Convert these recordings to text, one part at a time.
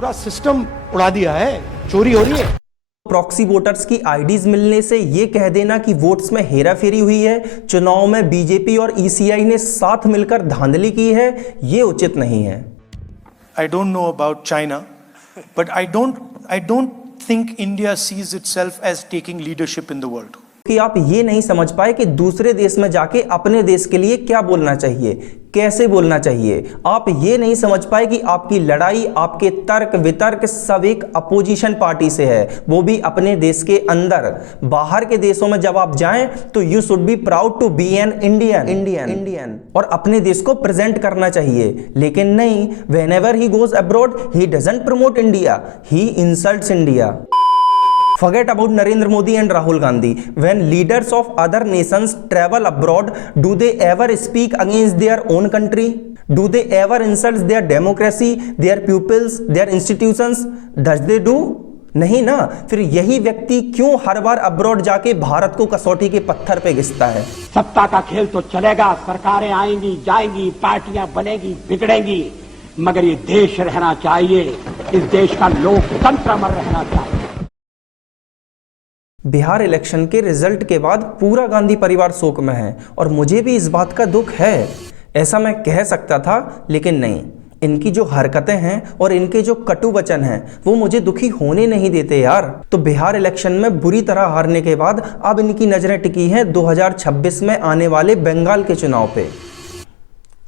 पूरा सिस्टम उड़ा दिया है, चोरी हो रही है। प्रॉक्सी वोटर्स की आईडीज मिलने से ये कह देना कि वोट्स में हेराफेरी हुई है, चुनाव में बीजेपी और ईसीआई ने साथ मिलकर धांधली की है, ये उचित नहीं है। I don't know about China, but I don't think India sees itself as taking leadership in the world. कि आप ये नहीं समझ पाए कि दूसरे देश में जाके अपने देश के लिए क्या बोलना चाहिए, कैसे बोलना चाहिए। आप ये नहीं समझ पाए कि आपकी लड़ाई, आपके तर्क वितर्क सब एक अपोजिशन पार्टी से है, वो भी अपने देश के अंदर। बाहर के देशों में जब आप जाएं तो you should be proud to be an Indian और अपने देश को प्रेजेंट करना चाहिए। लेकिन नहीं, whenever he goes abroad he doesn't promote India, he insults India. Forget about Narendra Modi and Rahul Gandhi. When leaders of other nations travel abroad, do they ever speak against their own country? Do they ever insult their democracy, their pupils, their institutions? Does they do? नहीं ना। फिर यही व्यक्ति क्यों हर बार abroad जाके भारत को कसौटी के पत्थर पे घिसता है? सत्ता का खेल तो चलेगा, सरकारें आएंगी जाएंगी, पार्टियां बनेगी बिगड़ेंगी, मगर ये देश रहना चाहिए, इस देश का लोकतंत्र अमर रहना चाहिए। बिहार इलेक्शन के रिजल्ट के बाद पूरा गांधी परिवार शोक में है और मुझे भी इस बात का दुख है। ऐसा मैं कह सकता था, लेकिन नहीं, इनकी जो हरकतें हैं और इनके जो कटु वचन हैं वो मुझे दुखी होने नहीं देते यार। तो बिहार इलेक्शन में बुरी तरह हारने के बाद अब इनकी नजरें टिकी हैं 2026 में आने वाले बंगाल के चुनाव पे।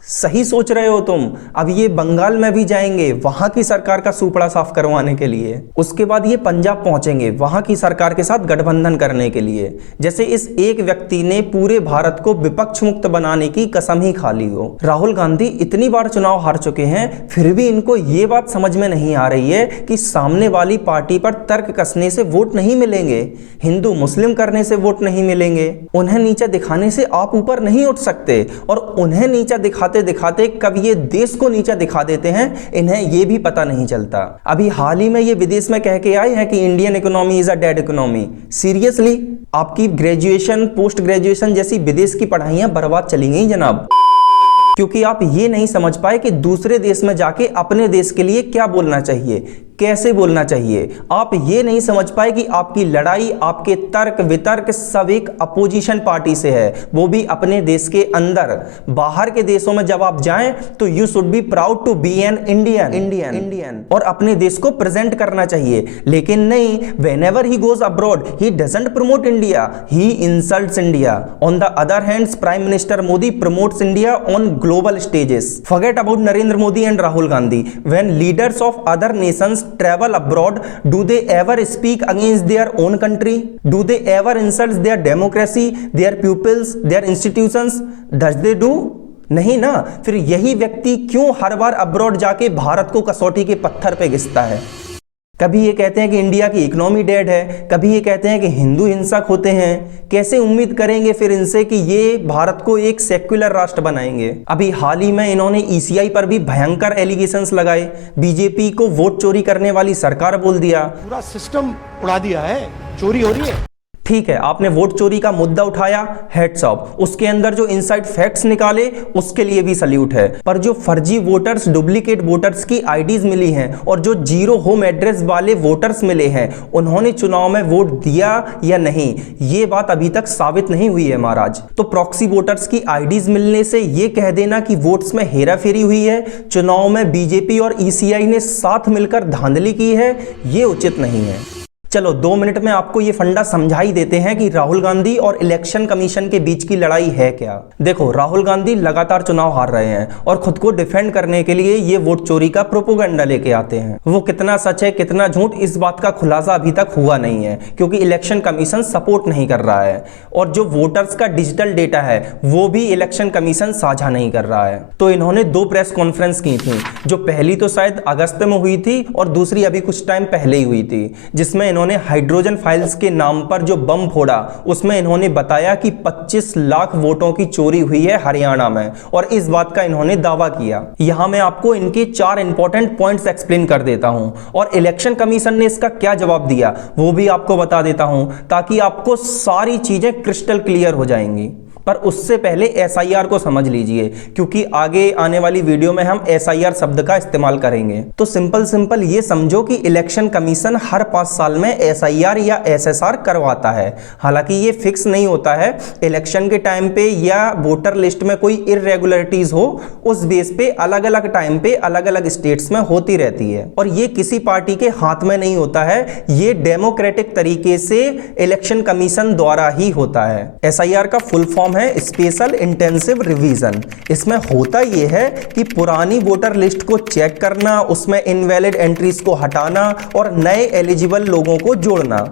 सही सोच रहे हो तुम, अब ये बंगाल में भी जाएंगे वहां की सरकार का सुपड़ा साफ करवाने के लिए। उसके बाद ये पंजाब पहुंचेंगे वहां की सरकार के साथ गठबंधन करने के लिए। जैसे इस एक व्यक्ति ने पूरे भारत को विपक्ष मुक्त बनाने की कसम ही खा ली हो। राहुल गांधी इतनी बार चुनाव हार चुके हैं, फिर भी इनको ये बात समझ में नहीं आ रही है कि सामने वाली पार्टी पर तर्क कसने से वोट नहीं मिलेंगे, हिंदू मुस्लिम करने से वोट नहीं मिलेंगे। उन्हें नीचा दिखाने से आप ऊपर नहीं उठ सकते, और उन्हें नीचा दिखाते दिखाते कब ये देश को नीचा दिखा देते हैं इन्हें ये भी पता नहीं चलता। अभी हाल ही में ये विदेश में कह के आए हैं कि Indian economy is a dead economy. Seriously, आपकी ग्रेजुएशन पोस्ट ग्रेजुएशन जैसी विदेश की पढ़ाइयां बर्बाद चली गई जनाब, क्योंकि आप ये नहीं समझ पाए कि दूसरे देश में जाके अपने देश के लिए क्या बोलना चाहिए, कैसे बोलना चाहिए। आप ये नहीं समझ पाए कि आपकी लड़ाई, आपके तर्क वितर्क सब एक अपोजिशन पार्टी से है, वो भी अपने देश के अंदर। बाहर के देशों में जब आप जाएं तो you should be proud to be an Indian और अपने देश को प्रेजेंट करना चाहिए। लेकिन नहीं, whenever he goes abroad he doesn't promote India, he insults India. On the other hands, prime minister Modi promotes India on global stages. Forget about Narendra Modi and Rahul Gandhi. When leaders of other nations travel abroad, do they ever speak against their own country? Do they ever insult their democracy, their pupils, their institutions? Does they do? नहीं ना। फिर यही व्यक्ति क्यों हर बार abroad जाके भारत को कसौटी के पत्थर पे घिसता है? कभी ये कहते हैं कि इंडिया की इकोनॉमी डेड है, कभी ये कहते हैं कि हिंदू हिंसक होते हैं। कैसे उम्मीद करेंगे फिर इनसे कि ये भारत को एक सेक्युलर राष्ट्र बनाएंगे? अभी हाल ही में इन्होंने ईसीआई पर भी भयंकर एलिगेशंस लगाए, बीजेपी को वोट चोरी करने वाली सरकार बोल दिया। पूरा सिस्टम उड़ा दिया है, चोरी हो रही है। ठीक है, आपने वोट चोरी का मुद्दा उठाया, हेड्स ऑफ। उसके अंदर जो इनसाइड फैक्ट्स निकाले उसके लिए भी सल्यूट है। पर जो फर्जी वोटर्स, डुप्लीकेट वोटर्स की आईडीज मिली हैं और जो जीरो होम एड्रेस वाले वोटर्स मिले हैं, उन्होंने चुनाव में वोट दिया या नहीं, ये बात अभी तक साबित नहीं हुई है महाराज। तो प्रॉक्सी वोटर्स की आईडीज मिलने से ये कह देना कि वोट्स में हेराफेरी हुई है, चुनाव में बीजेपी और ईसीआई ने साथ मिलकर धांधली की है, ये उचित नहीं है। चलो 2 मिनट में आपको ये फंडा समझा ही देते हैं कि राहुल गांधी और इलेक्शन कमीशन के बीच की लड़ाई है क्या। देखो, राहुल गांधी लगातार चुनाव हार रहे हैं और खुद को डिफेंड करने के लिए ये वोट चोरी का प्रोपोगंडा लेके आते हैं। वो कितना सच है कितना झूठ, इस बात का खुलासा अभी तक हुआ नहीं है, क्योंकि इलेक्शन कमीशन सपोर्ट नहीं कर रहा है और जो वोटर्स का डिजिटल डेटा है वो भी इलेक्शन कमीशन साझा नहीं कर रहा है। तो इन्होंने 2 प्रेस कॉन्फ्रेंस की थी, जो पहली तो शायद अगस्त में हुई थी और दूसरी अभी कुछ टाइम पहले ही हुई थी, जिसमें इन्होंने हाइड्रोजन फाइल्स के नाम पर जो बम फोड़ा, उसमें इन्होंने बताया कि 25 लाख वोटों की चोरी हुई है हरियाणा में, और इस बात का इन्होंने दावा किया। यहां मैं आपको इनके 4 इंपॉर्टेंट पॉइंट्स एक्सप्लेन कर देता हूं और इलेक्शन कमीशन ने इसका क्या जवाब दिया वो भी आपको बता देता हूं, ताकि आपको सारी चीजें क्रिस्टल क्लियर हो जाएंगी। पर उससे पहले एसआईआर को समझ लीजिए, क्योंकि आगे आने वाली वीडियो में हम एसआईआर शब्द का इस्तेमाल करेंगे। तो सिंपल ये समझो कि इलेक्शन कमीशन हर 5 साल में एसआईआर या एसएसआर करवाता है। हालांकि ये फिक्स नहीं होता है, इलेक्शन के टाइम पे या वोटर लिस्ट में कोई इरेगुलरिटीज हो, उस बेस पे अलग अलग टाइम पे अलग अलग स्टेट्स में होती रहती है। और ये किसी पार्टी के हाथ में नहीं होता है, ये डेमोक्रेटिक तरीके से इलेक्शन कमीशन द्वारा ही होता है। एसआईआर का फुल फॉर्म है स्पेशल इंटेंसिव रिवीजन। इसमें होता यह है कि पुरानी वोटर लिस्ट को चेक करना, उसमें इनवैलिड एंट्रीज को हटाना और नए एलिजिबल लोगों को जोड़ना,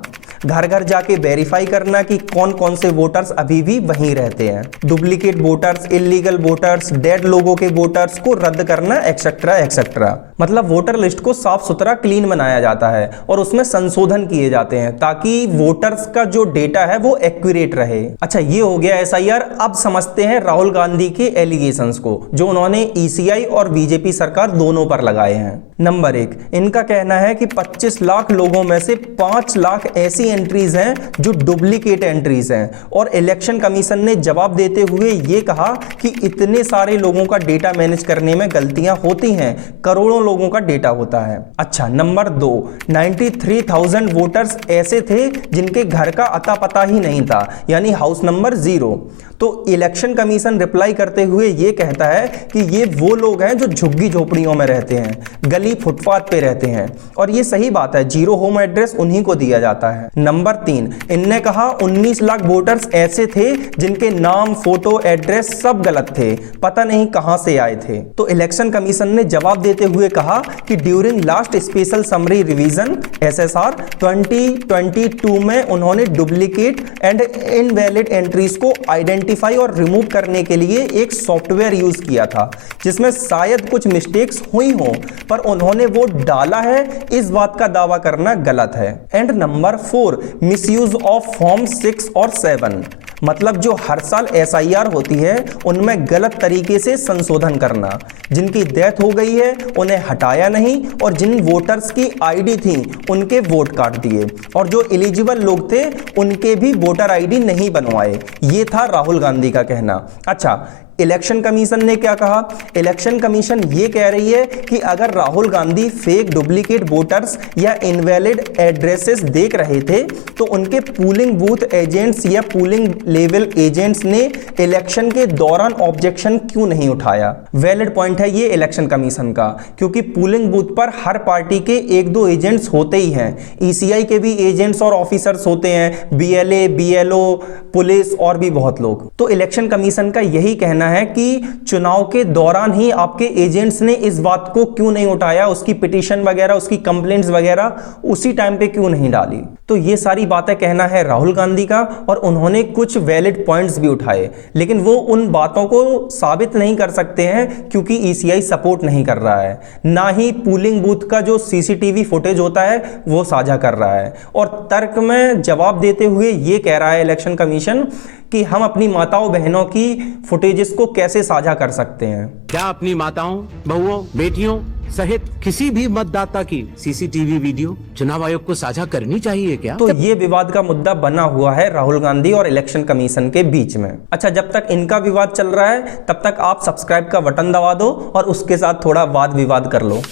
घर घर जाके वेरीफाई करना कि कौन कौन से वोटर्स अभी भी वहीं रहते हैं, duplicate voters, illegal voters, dead लोगों के वोटर्स को रद्द करना, एक्सेट्रा एक्सेट्रा। मतलब वोटर लिस्ट को साफ सुथरा क्लीन बनाया जाता है और उसमें संशोधन किए जाते हैं ताकि वोटर्स का जो डेटा है वो एक्यूरेट रहे। अच्छा, ये हो गया एसआईआर। अब समझते हैं राहुल गांधी के एलिगेशंस को जो उन्होंने ईसीआई और बीजेपी सरकार दोनों पर लगाए हैं। नंबर 1, इनका कहना है कि 25 लाख लोगों में से 5 लाख ऐसी एंट्रीज हैं जो डुप्लीकेट एंट्रीज हैं, और इलेक्शन कमीशन ने जवाब देते हुए यह कहा कि इतने सारे लोगों का डेटा मैनेज करने में गलतियां होती हैं, करोड़ों लोगों का डेटा होता है। अच्छा, नंबर 2, 93,000 वोटर्स ऐसे थे जिनके घर का अता पता ही नहीं था, यानी हाउस नंबर 0। तो इलेक्शन कमीशन रिप्लाई करते हुए यह कहता है कि ये वो लोग हैं जो झुग्गी झोपड़ियों में रहते हैं, गली फुटपाथ पे रहते हैं, और ये सही बात है, 0 होम एड्रेस उन्हीं को दिया जाता है। नंबर 3, इनने कहा 19 लाख वोटर्स ऐसे थे जिनके नाम, फोटो, एड्रेस सब गलत थे, पता नहीं कहां से आए थे। तो इलेक्शन कमीशन ने जवाब देते हुए कहा कि during last special summary revision SSR 2022 में उन्होंने डुप्लीकेट एंड इनवैलिड एंट्रीज को आइडेंटिफाई और रिमूव करने के लिए एक सॉफ्टवेयर यूज किया था जिसमें शायद कुछ मिस्टेक्स हुई हों, पर उन्होंने वो डाला है, इस बात का दावा करना गलत है। And number 4, misuse of form 6 और 7, मतलब जो हर साल एसआईआर होती है उनमें गलत तरीके से संशोधन करना, जिनकी डेथ हो गई है उन्हें हटाया नहीं, और जिन वोटर्स की आईडी थी उनके वोट काट दिए, और जो एलिजिबल लोग थे उनके भी वोटर आईडी नहीं बनवाए। ये था राहुल गांधी का कहना। अच्छा, इलेक्शन कमीशन ने क्या कहा? इलेक्शन कमीशन ये कह रही है कि अगर Rahul Gandhi fake duplicate voters या इनवैलिड एड्रेसेस देख रहे थे तो उनके पूलिंग बूथ एजेंट्स या पूलिंग लेवल एजेंट्स ने इलेक्शन के दौरान ऑब्जेक्शन क्यों नहीं उठाया। वैलिड पॉइंट है ये इलेक्शन कमीशन का, क्योंकि पूलिंग बूथ पर हर पार्टी के 1-2 एजेंट्स होते ही हैं, ईसीआई के भी एजेंट्स और ऑफिसर्स होते हैं, बीएलए, बीएलओ, पुलिस और भी बहुत लोग। तो इलेक्शन कमीशन का यही कहना है कि चुनाव के दौरान ही आपके एजेंट्स ने इस बात को क्यों नहीं उठाया, उसकी पिटीशन वगैरह, उसकी कंप्लेंट्स वगैरह उसी टाइम पे क्यों नहीं डाली। तो ये सारी बातें कहना है राहुल गांधी का, और उन्होंने कुछ वैलिड पॉइंट्स भी उठाए, लेकिन वो उन बातों को साबित नहीं कर सकते हैं क्योंकि ईसीआई सपोर्ट नहीं कर रहा है, ना ही पूलिंग बूथ का जो सीसीटीवी फुटेज होता है वो साझा कर रहा है। और तर्क में जवाब देते हुए ये कह रहा है इलेक्शन कमीशन कि हम अपनी माताओं बहनों की फुटेजेस को कैसे साझा कर सकते हैं। क्या अपनी माताओं, बहुओं, बेटियों सहित किसी भी मतदाता की सीसीटीवी वीडियो चुनाव आयोग को साझा करनी चाहिए क्या? तो ये विवाद का मुद्दा बना हुआ है राहुल गांधी और इलेक्शन कमीशन के बीच में। अच्छा, जब तक इनका विवाद चल रहा है तब तक आप सब्सक्राइब का बटन दबा दो और उसके साथ थोड़ा वाद विवाद कर लो।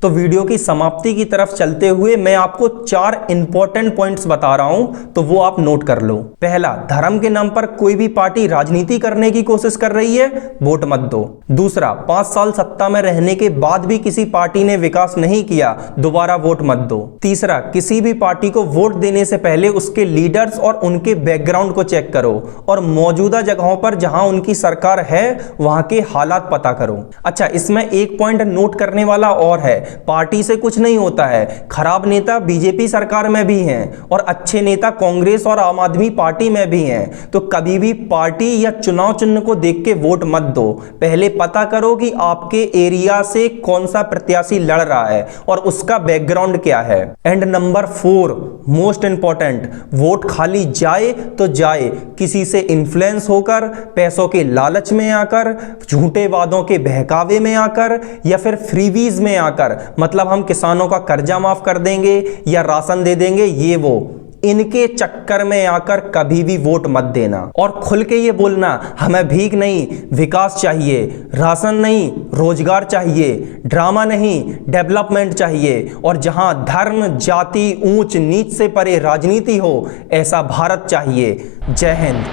तो वीडियो की समाप्ति की तरफ चलते हुए मैं आपको 4 इंपॉर्टेंट पॉइंट्स बता रहा हूं, तो वो आप नोट कर लो। पहला, धर्म के नाम पर कोई भी पार्टी राजनीति करने की कोशिश कर रही है, वोट मत दो। दूसरा, 5 साल सत्ता में रहने के बाद भी किसी पार्टी ने विकास नहीं किया, दोबारा वोट मत दो। तीसरा, किसी भी पार्टी को वोट देने से पहले उसके लीडर्स और उनके बैकग्राउंड को चेक करो और मौजूदा जगहों पर जहां उनकी सरकार है वहां के हालात पता करो। अच्छा, इसमें एक पॉइंट नोट करने वाला और है, पार्टी से कुछ नहीं होता है, खराब नेता बीजेपी सरकार में भी हैं और अच्छे नेता कांग्रेस और आम आदमी पार्टी में भी हैं। तो कभी भी पार्टी या चुनाव चिन्ह को देख के वोट मत दो, पहले पता करो कि आपके एरिया से कौन सा प्रत्याशी लड़ रहा है और उसका बैकग्राउंड क्या है। And number 4, most important, vote खाली जाए तो जाए किसी से इन्फ्लुएंस होकर, पैसों के लालच में आकर, झूठे वादों के बहकावे में आकर, या फिर फ्रीवीज में आकर, मतलब हम किसानों का कर्जा माफ कर देंगे या राशन दे देंगे, ये वो इनके चक्कर में आकर कभी भी वोट मत देना। और खुल के ये बोलना, हमें भीख नहीं विकास चाहिए, राशन नहीं रोजगार चाहिए, ड्रामा नहीं डेवलपमेंट चाहिए, और जहां धर्म जाति ऊंच नीच से परे राजनीति हो, ऐसा भारत चाहिए। जय हिंद।